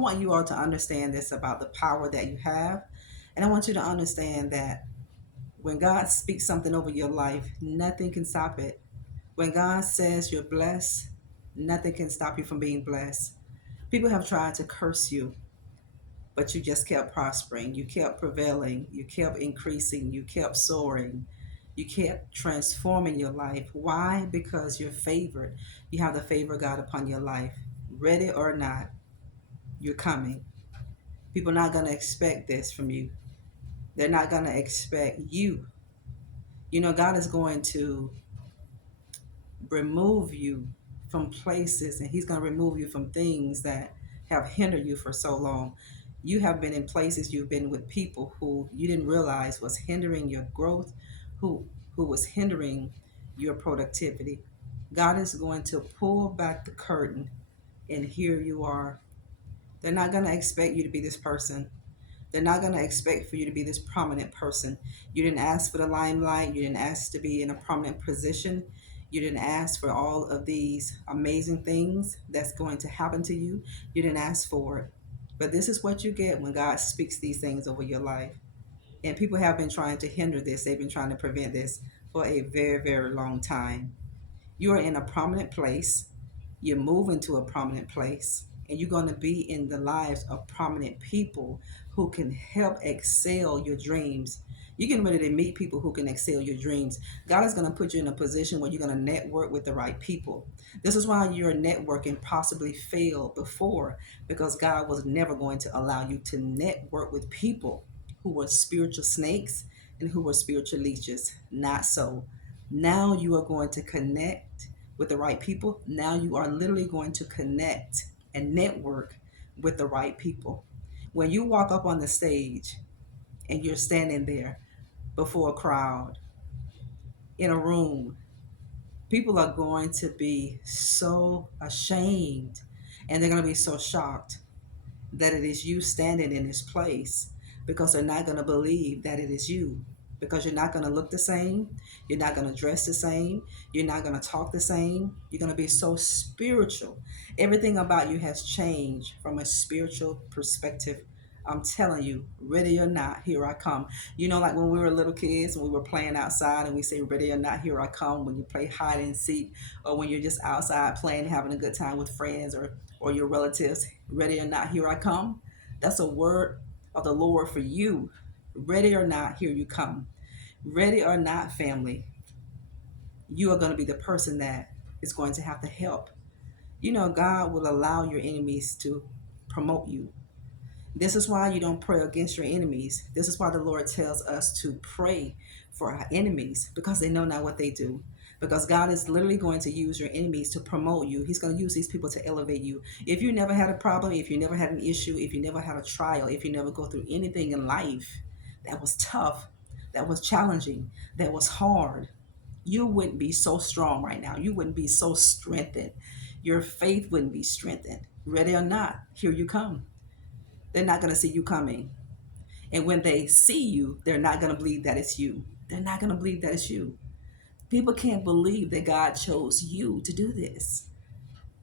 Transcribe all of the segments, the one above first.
want you all to understand this about the power that you have. And I want you to understand that when God speaks something over your life, nothing can stop it. When God says you're blessed, nothing can stop you from being blessed. People have tried to curse you, but you just kept prospering. You kept prevailing. You kept increasing. You kept soaring. You kept transforming your life. Why? Because you're favored. You have the favor of God upon your life. Ready or not, you're coming. People are not going to expect this from you. They're not going to expect you. You know, God is going to remove you from places, and He's going to remove you from things that have hindered you for so long. You have been in places, you've been with people who you didn't realize was hindering your growth, who was hindering your productivity. God is going to pull back the curtain, and here you are. They're not going to expect you to be this person. They're not going to expect for you to be this prominent person. You didn't ask for the limelight. You didn't ask to be in a prominent position. You didn't ask for all of these amazing things that's going to happen to you. You didn't ask for it. But this is what you get when God speaks these things over your life. And people have been trying to hinder this, they've been trying to prevent this for a very, very long time. You are in a prominent place, you're moving to a prominent place, and you're going to be in the lives of prominent people who can help excel your dreams. You're getting ready to meet people who can excel your dreams. God is going to put you in a position where you're going to network with the right people. This is why your networking possibly failed before, because God was never going to allow you to network with people who were spiritual snakes and who were spiritual leeches. Not so. Now you are going to connect with the right people. Now you are literally going to connect and network with the right people. When you walk up on the stage and you're standing there before a crowd in a room, people are going to be so ashamed and they're going to be so shocked that it is you standing in this place, because they're not going to believe that it is you, because you're not going to look the same, you're not going to dress the same, you're not going to talk the same, you're going to be so spiritual. Everything about you has changed from a spiritual perspective. I'm telling you, ready or not, here I come. You know, like when we were little kids and we were playing outside and we say, ready or not, here I come. When you play hide and seek, or when you're just outside playing, having a good time with friends or your relatives, ready or not, here I come. That's a word of the Lord for you. Ready or not, here you come. Ready or not, family, you are going to be the person that is going to have to help. You know, God will allow your enemies to promote you. This is why you don't pray against your enemies. This is why the Lord tells us to pray for our enemies, because they know not what they do. Because God is literally going to use your enemies to promote you. He's going to use these people to elevate you. If you never had a problem, if you never had an issue, if you never had a trial, if you never go through anything in life that was tough, that was challenging, that was hard, you wouldn't be so strong right now. You wouldn't be so strengthened. Your faith wouldn't be strengthened. Ready or not, here you come. They're not going to see you coming. And when they see you, they're not going to believe that it's you. They're not going to believe that it's you. People can't believe that God chose you to do this.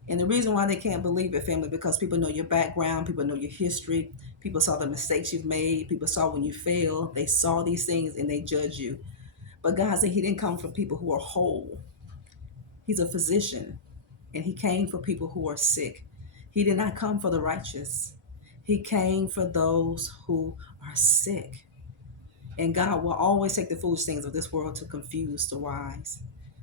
And the reason why they can't believe it, family, because people know your background, people know your history, people saw the mistakes you've made, people saw when you failed, they saw these things and they judge you. But God said He didn't come for people who are whole. He's a physician, and He came for people who are sick. He did not come for the righteous. He came for those who are sick. And God will always take the foolish things of this world to confuse the wise.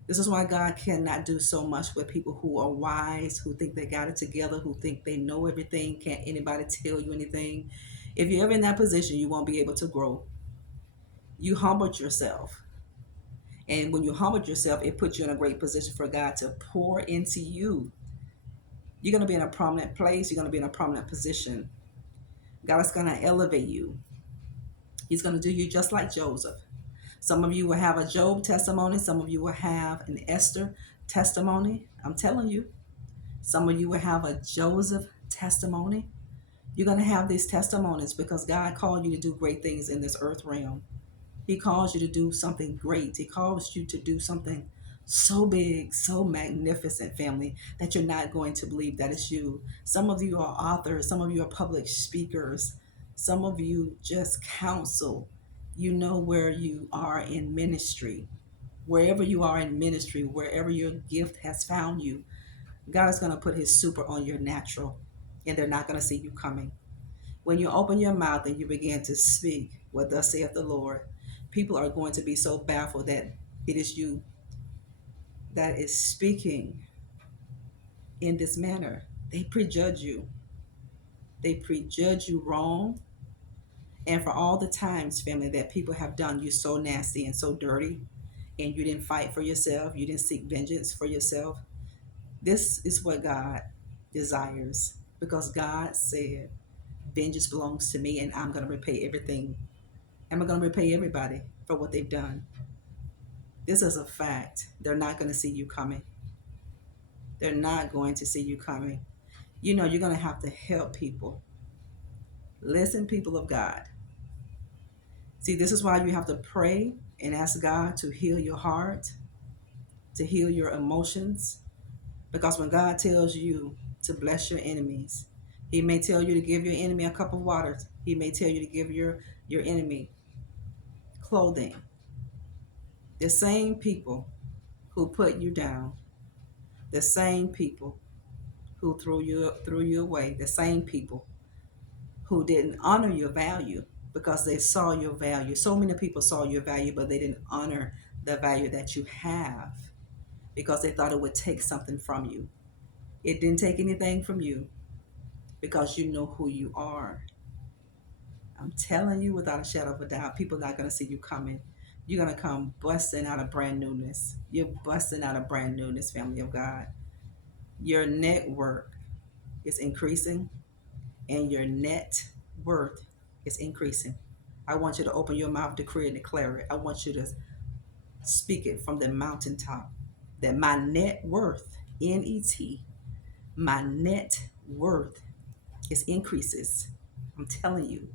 This is why God cannot do so much with people who are wise, who think they got it together, who think they know everything. Can't anybody tell you anything? If you're ever in that position, you won't be able to grow. You humbled yourself. And when you humbled yourself, it puts you in a great position for God to pour into you. You're going to be in a prominent place. You're going to be in a prominent position. God is going to elevate you. He's going to do you just like Joseph. Some of you will have a Job testimony. Some of you will have an Esther testimony. I'm telling you. Some of you will have a Joseph testimony. You're going to have these testimonies because God called you to do great things in this earth realm. He calls you to do something great. He calls you to do something So big, so magnificent, family, that you're not going to believe that it's you. Some of you are authors, some of you are public speakers, some of you just counsel. You know where you are in ministry. Wherever you are in ministry, wherever your gift has found you, God is going to put his super on your natural, and they're not going to see you coming. When you open your mouth and you begin to speak what thus saith the Lord, people are going to be so baffled that it is you that is speaking in this manner. They prejudge you. They prejudge you wrong. And for all the times, family, that people have done you so nasty and so dirty, and you didn't fight for yourself, you didn't seek vengeance for yourself, this is what God desires. Because God said, vengeance belongs to me, and I'm going to repay everything. I'm going to repay everybody for what they've done. This is a fact. They're not going to see you coming. They're not going to see you coming. You know, you're going to have to help people. Listen, people of God. See, this is why you have to pray and ask God to heal your heart, to heal your emotions. Because when God tells you to bless your enemies, he may tell you to give your enemy a cup of water. He may tell you to give your enemy clothing. The same people who put you down, the same people who threw you away, the same people who didn't honor your value because they saw your value. So many people saw your value, but they didn't honor the value that you have because they thought it would take something from you. It didn't take anything from you because you know who you are. I'm telling you without a shadow of a doubt, people are not going to see you coming. You're going to come busting out of brand newness. You're busting out of brand newness, family of God. Your network is increasing and your net worth is increasing. I want you to open your mouth, decree and declare it. I want you to speak it from the mountaintop that my net worth, N-E-T, my net worth is increases. I'm telling you,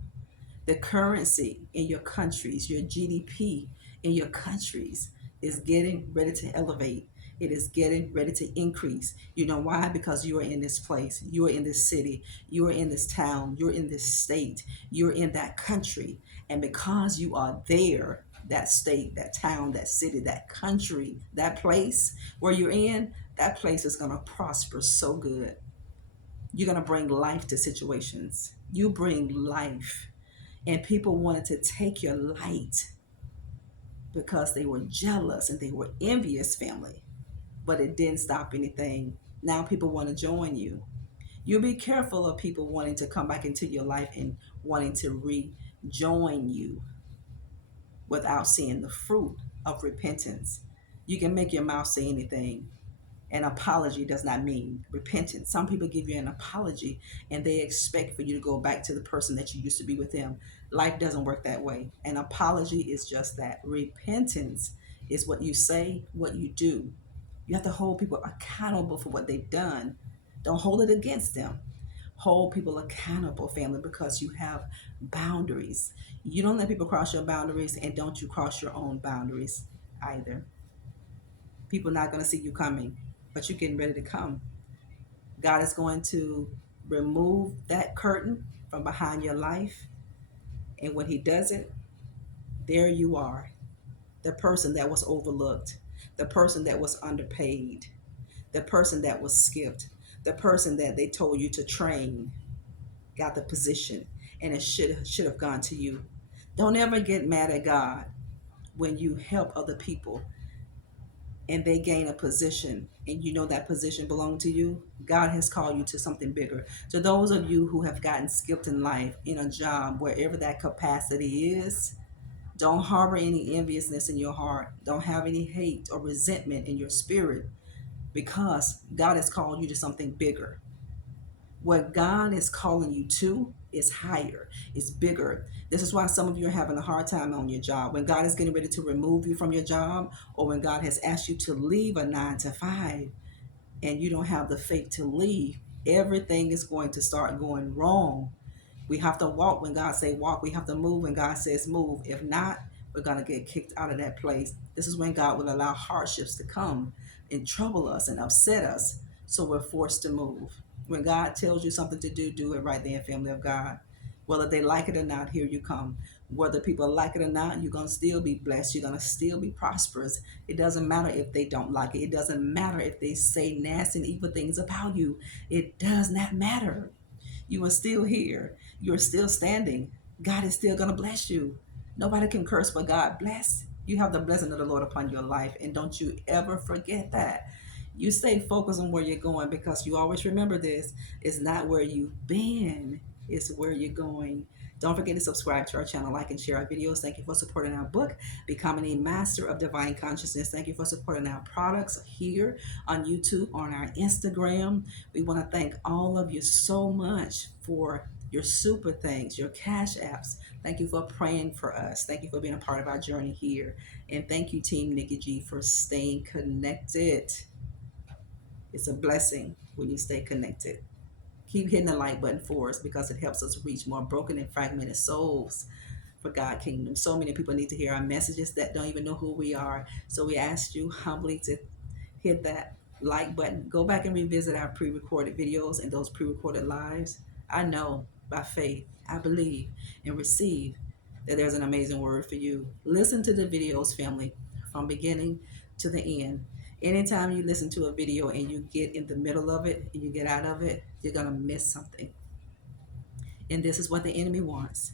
the currency in your countries, your GDP in your countries is getting ready to elevate. It is getting ready to increase. You know why? Because you are in this place. You are in this city. You are in this town. You're in this state. You're in that country. And because you are there, that state, that town, that city, that country, that place where you're in, that place is going to prosper so good. You're going to bring life to situations. You bring life. And people wanted to take your light because they were jealous and they were envious, family. But it didn't stop anything. Now people want to join you. You be careful of people wanting to come back into your life and wanting to rejoin you without seeing the fruit of repentance. You can make your mouth say anything. An apology does not mean repentance. Some people give you an apology and they expect for you to go back to the person that you used to be with them. Life doesn't work that way. An apology is just that. Repentance is what you say, what you do. You have to hold people accountable for what they've done. Don't hold it against them. Hold people accountable, family, because you have boundaries. You don't let people cross your boundaries, and don't you cross your own boundaries either. People not going to see you coming, but you're getting ready to come. God is going to remove that curtain from behind your life. And when he does it, there you are, the person that was overlooked, the person that was underpaid, the person that was skipped, the person that they told you to train, got the position, and it should have gone to you. Don't ever get mad at God when you help other people and they gain a position and you know that position belonged to you. God has called you to something bigger. To those of you who have gotten skipped in life, in a job, wherever that capacity is, don't harbor any enviousness in your heart. Don't have any hate or resentment in your spirit, because God has called you to something bigger. What God is calling you to is higher, it's bigger. This is why some of you are having a hard time on your job. When God is getting ready to remove you from your job, or when God has asked you to leave a 9 to 5 and you don't have the faith to leave, everything is going to start going wrong. We have to walk when God says walk. We have to move when God says move. If not, we're going to get kicked out of that place. This is when God will allow hardships to come and trouble us and upset us, so we're forced to move. When God tells you something to do, do it right there, family of God. Whether they like it or not, here you come. Whether people like it or not, you're going to still be blessed. You're going to still be prosperous. It doesn't matter if they don't like it. It doesn't matter if they say nasty and evil things about you. It does not matter. You are still here. You're still standing. God is still going to bless you. Nobody can curse but God bless. You have the blessing of the Lord upon your life. And don't you ever forget that. You stay focused on where you're going, because you always remember this. It's not where you've been, it's where you're going. Don't forget to subscribe to our channel, like and share our videos. Thank you for supporting our book, Becoming a Master of Divine Consciousness. Thank you for supporting our products here on YouTube, on our Instagram. We want to thank all of you so much for your super thanks, your cash apps. Thank you for praying for us. Thank you for being a part of our journey here. And thank you, Team Nikki G, for staying connected. It's a blessing when you stay connected. Keep hitting the like button for us, because it helps us reach more broken and fragmented souls for God Kingdom. So many people need to hear our messages that don't even know who we are. So we ask you humbly to hit that like button. Go back and revisit our pre-recorded videos and those pre-recorded lives. I know by faith, I believe and receive that there's an amazing word for you. Listen to the videos, family, from beginning to the end. Anytime you listen to a video and you get in the middle of it and you get out of it, you're going to miss something. And this is what the enemy wants.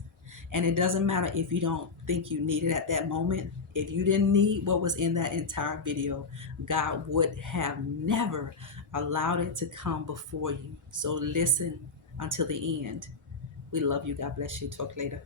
And it doesn't matter if you don't think you need it at that moment. If you didn't need what was in that entire video, God would have never allowed it to come before you. So listen until the end. We love you. God bless you. Talk later.